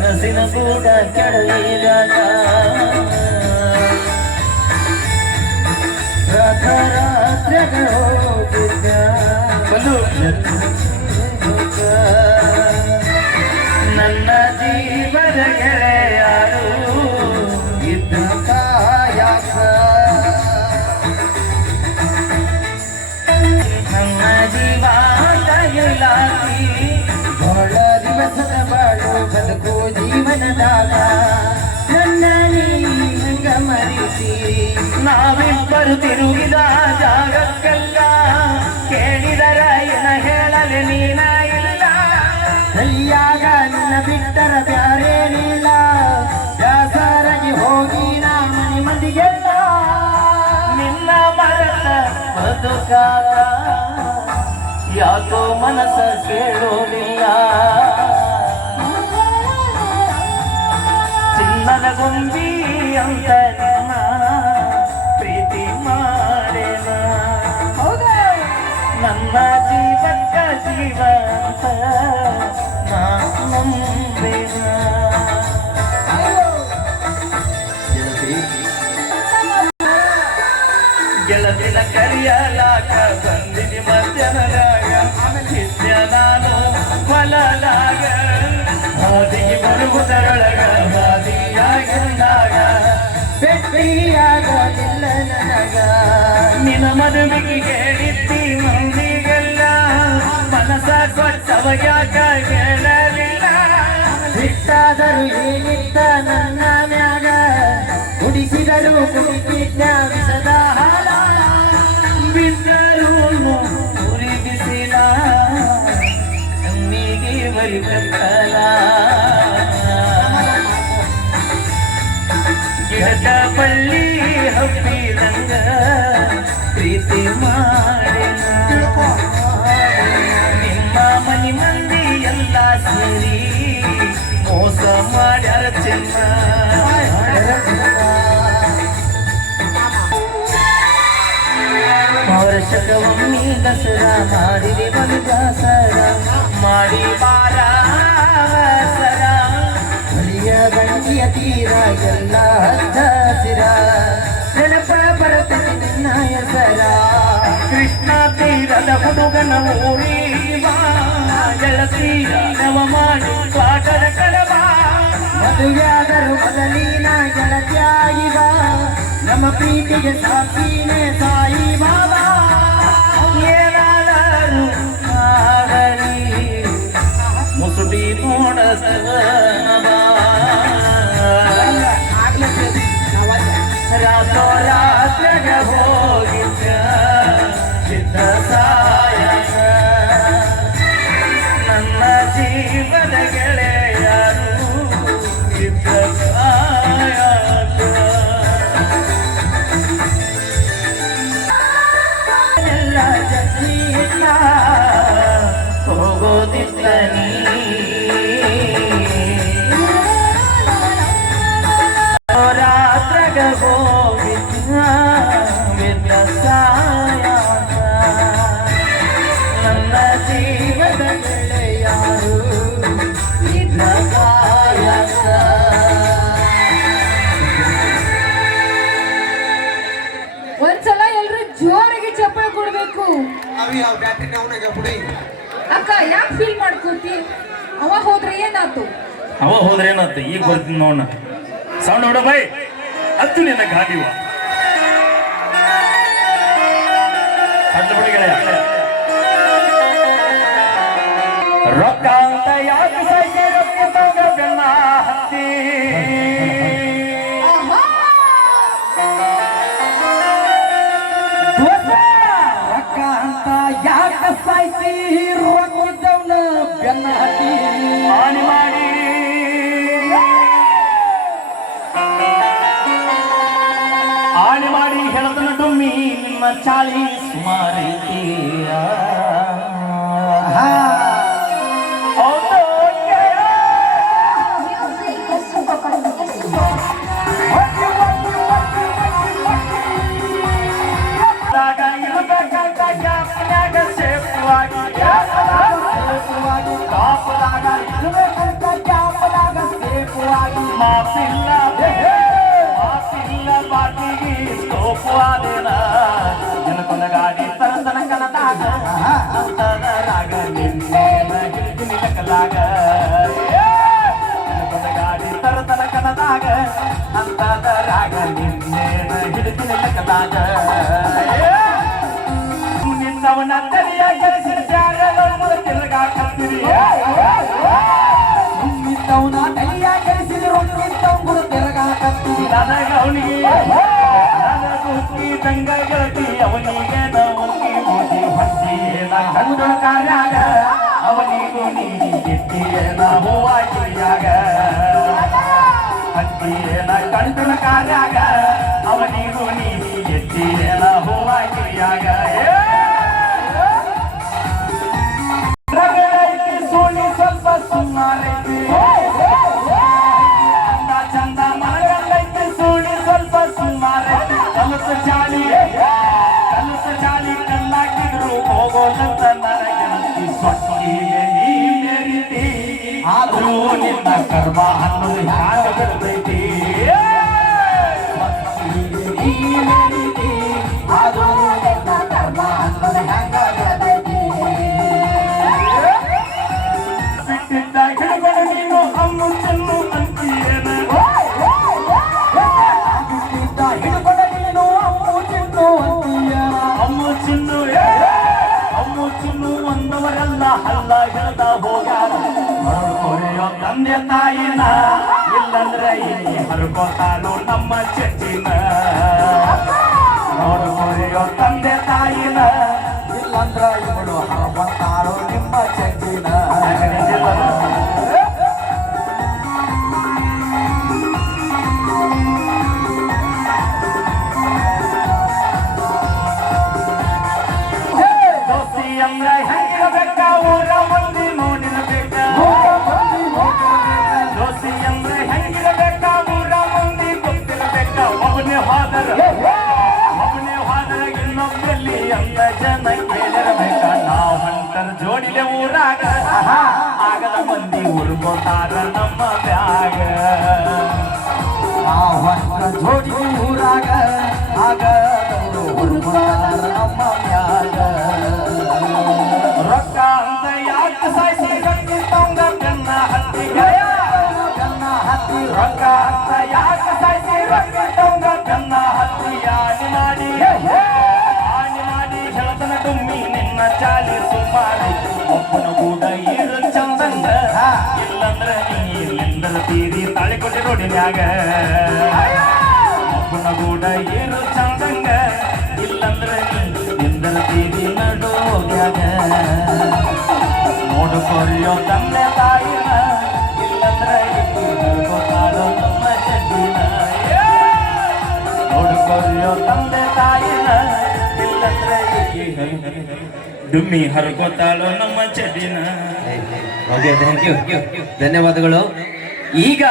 ಕನಸಿನ ಕೂಡ ಕೆಡವಿದಾಗ ರಾತ್ರಿಗಳು ನನ್ನ ಜೀವದ ಗೆಳೆಯಾರು ಇದ್ದ ಯಾಕ ನನ್ನ ಜೀವ ತಗಿಲಾಗಿ ಬಹಳ ದಿವಸದ ಬಾಳು ಬದುಕು ಜೀವನದಾಗ ನನ್ನ ನೀಂಗ ಮರಿಸಿ ನಾವಿಬ್ಬರು ತಿರುಗಿದ ಜಾಗಕ್ಕೆಲ್ಲ ಕೇಳಿದರ ಏನ ಹೇಳಲಿ ನೀನ ಇಲ್ಲ ಕೈಯಾಗ ನಿನ್ನ ಬಿಟ್ಟರ ಬ್ಯಾರೇನಿಲ್ಲ ದಾಸರಾಗಿ ಹೋಗಿ ನಾ ಮನೆ ಮಂದಿಗೆಲ್ಲ ನಿನ್ನ ಮರತ ಬದುಕಾಗ ಯಾಕೋ ಮನಸ್ಸ ಕೇಳೋದಿಲ್ಲ ಚಿನ್ನದ ಗೊಂಬಿ ಅಂತ ನಿಮ್ಮ ಪ್ರೀತಿ ಮಾರೇನ ನನ್ನ ಜೀವಕ್ಕ ಜೀವ ಅಂತ ನಂಬೇನ ಗೆಳತಿನ ಕರಿಯಲಾಕ ಬಂದಿನಿ ಮಧ್ಯಾಹ್ನದಾಗ ನಿತ್ಯ ನಾನು ಹೊಲದಾಗ ಹಾದಿಗೆ ಬರುವುದರೊಳಗ ಹಾದಿಯಾಗಿಂದಾಗ ಭೇಟಿಯಾಗಲಿಲ್ಲ ನನಗ ನಿನ್ನ ಮದುವೆಗೆ ಹೇಳಿದ್ದಿ ಮಂದಿಗೆಲ್ಲ ಮನಸ ಕೊಟ್ಟವ ಯಾಕ ಹೇಳಲಿಲ್ಲ ಬಿಟ್ಟಾದರೂ ಏನಿತ್ತ ನನ್ನ ಮ್ಯಾಗ ಕುಡಿಸಿದರು ಕುಡಿತಿದ್ದ ವಿಷದ ಹಾಲ ಬಿದ್ದರು ಉರಿ ಬಿಸಿಲ ಕಣ್ಣಿಗೆ ಬರಿಕಲ್ಲ ಗಿಡದ ಬಳ್ಳಿ ಹಬ್ಬಿದಂಗ ಪ್ರೀತಿ ಮಾಡಿನ ನಿಮ್ಮ ಮನಿ ಮಂದಿ ಎಲ್ಲ ಸೇರಿ ಮೋಸ ಮಾಡ್ಯಾರ ಚೆನ್ನ ವರ್ಷಕ್ಕೊಮ್ಮೆ ದಸರಾ ಮಾಡಿದೆ ಬಲಿದಾಸರ ಮಾಡಿ ಬಾರಾವಸರ ಬಲಿಯ ಗಂಜಿಯ ತೀರ ಎಲ್ಲ ಹಸಿರ ನೆನಪ ಬರುತ್ತದೆ ನಿನ್ನ ಹೆಸರ ಕೃಷ್ಣ ತೀರದ ಹುಡುಗನ ಊರಿವ ಗೆಳತಿ ನವ ಮಾಡಿ ಸ್ವಾಗತ ಕಡವ ಮದುವೆಯಾದರೂ ಮೊದಲಿನ ಗೆಳತಿಯಾಗಿವ ನಮ್ಮ ಪ್ರೀತಿಗೆ ಸಾಕ್ಷಿನೇ ಸಾಯಿ ಬಾಬಾ ಏನಾದರೂ ಆಗಲಿ ಮುಸುಡಿ ರಾತ್ರಾತ್ರಿಗೆ ಹೋಗಿದ್ದ ಸಿದ್ಧ ಸಾಯಕ ನನ್ನ ಜೀವದ ಗೆಳೆಯರು ಇದ್ದ ಸಾಯಕ ಎಲ್ಲ ಜಗ್ಗಿಲ್ಲ ಹೋಗೋದಿಲ್ಲ ನೀ ರಾತ್ರಾಗ ಹೋಗಿದ್ದ ವಿದ್ದ ಸಾಯಕ ನನ್ನ ಜೀವದ ಗೆಳೆಯರು ಇದ್ದ ಸಾಯಕ ಒಂದ್ಸಲ ಎಲ್ರು ಜೋರಾಗಿ ಚಪ್ಪಾಳೆ ಕೊಡ್ಬೇಕು ಅಕ್ಕ ಯಾಕೆ ಫೀಲ್ ಮಾಡ್ಕೋತಿ ಅವ ಹೋದ್ರೆ ಏನಾಯ್ತು ಈಗ ಬರ್ತೀನಿ ನೋಡ ಸೌಂಡ್ ಹೊಡ ಬೈ ಹತ್ತು ನಿನ್ನ ಗಾದಿವ ರೊಕ್ಕ ಅಂತ ಯಾಕೆ ಸೈಕೆ ರೊಕ್ಕ ತಗ ಬೆನ್ನ ಹತ್ತಿ ರೊಕ್ಕ ಅಂತ ಯಾಕೆ ಸೈಕಿ ರೊಕ್ಕದವನ ಬೆನ್ನ ಹತ್ತಿ ಹಾನಿ ಮಾಡಿ ಆಣಿ ಮಾಡಿ ಹೇಳದನ ಡುಮ್ಮಿ ನಿಮ್ಮ ಚಾಳಿ ಸುಮಾರೈತಿಯ ಸೇಫ್ ಹೊಲದಾಗ ನಿನ್ನವನ ತಲೆಯ ಗೆಳಿಸಿದ ಜಾಗ ತಿರುಗಾಕತ್ತೀರಿ ನಿನ್ನವನ ತಲೆಯ ಗೆಳಿಸಿದ್ರು ನಿಂತವ್ರು ತಿರುಗಾಕತ್ತೀರಿ ನನಗ ಅವನಿಗೆ ನನಗುತ್ತಿ ತಂಗ ಗೆಳತಿ ಅವನಿಗೆ ನವನಿಗೆ ಬುದ್ಧಿ ಹೊಂದಿಯೇನ ಕಂಡು ಕಾರ್ಯಾಗ ಅವನಿಗೂ ನೀಡಿ ಎತ್ತಿಯೇನ ಹೂವಾಗಿಯಾಗ ಹತ್ತಿಯೇನ ಕಂಡು ಕಾರ್ಯಾಗ ಅವನಿಗೂ ನೀಡಿ ಎತ್ತಿಯೇನ ಹೂವಾಗಿಯಾಗ ರಗಡೈತಿ ಸೋಳಿ ಸ್ವಲ್ಪ ಸುಮಾರೈತಿ ಚಂದ ಮರಗಲ್ಲೈತಿ ಸೋಳಿ ಸ್ವಲ್ಪ ಸುಮಾರೈತಿ ಕಲಸ ಚಾಲಿ ಕಲ್ಲಾಕಿದ್ರು ಹೋಗೋದಂತ ನನಗೆ ಸೊಟ್ಟಿಗೆ ನೀ ಮೇರಿತಿ ಆದ್ರೂ ನಿನ್ನ ಕರ್ಮ ಅನ್ನೋದು ಹ್ಯಾಂಗ ಬೆಳೆದೈತಿ ನೀ ಮೇರಿತಿ ಆದ್ರೂ ನಿನ್ನ ಕರ್ಮ ಅನ್ನೋದು ಹ್ಯಾಂಗ ಬೆಳೆದೈತಿ ಬಿಟ್ಟಿದ್ದ ಹಿಡಿಗಳು ನೀನು ಅಮ್ಮು ಚೆನ್ನು ಅಂತೀಯೇನ ಬಿಟ್ಟಿದ್ದ ಹಿಡಿಗಳು ನೀನು ಅಮ್ಮು ಚೆನ್ನು ಅಂತೀಯೇನ ಅಮ್ಮು ಚಿನ್ನು ಒಂದವರೆಲ್ಲ ಹಲ್ಲ ಹಿಡ್ದ ಹೋಗ್ಯಾರ ಹೊರೆಯೋ ತಂದೆ ತಾಯಿನ ಇಲ್ಲಂದ್ರೆ ಇಲ್ಲಿ ಹರ್ಕೋತಾಳು ನಮ್ಮ ಚೆಟ್ಟಿನ ನೋಡು ಹೊರೆಯೋ ತಂದೆ ತಾಯಿನ ಇಲ್ಲಂದ್ರ ಇವಳು ಹರ್ಕೋತಾಳು ನಿಮ್ಮ ಚೆಟ್ಟಿನ ಅಂದ್ರೆ ಹೆಂಗಿರಬೇಕ ಊರ ಮಂದಿ ನೋಡಿರಬೇಕ ದೋಸ್ತಿ ಅಂದ್ರೆ ಹೆಂಗಿರಬೇಕ ಊರ ಮಂದಿ ಗೊತ್ತಿರಬೇಕ ಒಬ್ಬನೇ ಹೋದರ ಇನ್ನೊಬ್ಬಲ್ಲಿ ಅಂತ ಜನ ಕೇಳಿರಬೇಕ ನಾವು ಹೊಂಟರ ಜೋಡಿಲೆ ಊರಾಗ ಆಗದ ಮಂದಿ ಉರ್ಕೋತಾರ ನಮ್ಮ ಬ್ಯಾಗ ನಾವು ಹೊಂಟರ ಜೋಡಿ ಊರಾಗ ಆಗ ಉರ್ಕೋತಾರ ನಮ್ಮ ಬ್ಯಾಗ ರೊಕ್ಕ ಅಂತ ಯಾಕೆ ಸಾಯಿಸಿ ಗಟ್ಟಿತ್ತಂಗ ಬೆನ್ನ ಹತ್ತಿ ರೊಕ್ಕ ಅಂತ ಯಾಕೆ ಸಾಯಿಸಿ ಗಟ್ಟಿತ್ತಂಗ ಬೆನ್ನ ಹತ್ತಿ ಆಣಿ ಮಾಡಿ ಹೇಳ್ತನ ಡುಮ್ಮಿ ನಿನ್ನ ಚಾಲಿ ಸುಮಾರಿ ಒಬ್ಬನ ಕೂಡ ಇರು ಚಂದಂಗ ಇಲ್ಲಂದ್ರ ನೀ ಇಲ್ಲಿಂದರ ತೀರಿ ತಾಳಿ ಕೊಟ್ಟಿ ರೋಡಿನ್ಯಾಗ ಒಬ್ಬನ ಕೂಡ ಇರು ಚಂದಂಗ ಇಲ್ಲಂದ್ರ ನೀ ಇಂದರ ತೀರಿ ನಡೋಗ್ಯಾಗ ನೋಡು ಕೊರಿಯೋ ತಂದೆ ತಾಯಿನ ಇಲ್ಲಂದ್ರ ಗೊತ್ತಾಡೋ ನಮ್ಮ ಚಡ್ಡಿನ ನೋಡು ಕೊರಿಯೋ ತಂದೆ ತಾಯಿನ ಇಲ್ಲಂದ್ರ ಡುಮ್ಮಿ ಹರ್ಕೋತಾಳೋ ನಮ್ಮ ಚಡ್ಡಿನ. ಓಕೆ ಥ್ಯಾಂಕ್ ಯು ಧನ್ಯವಾದಗಳು. ಈಗ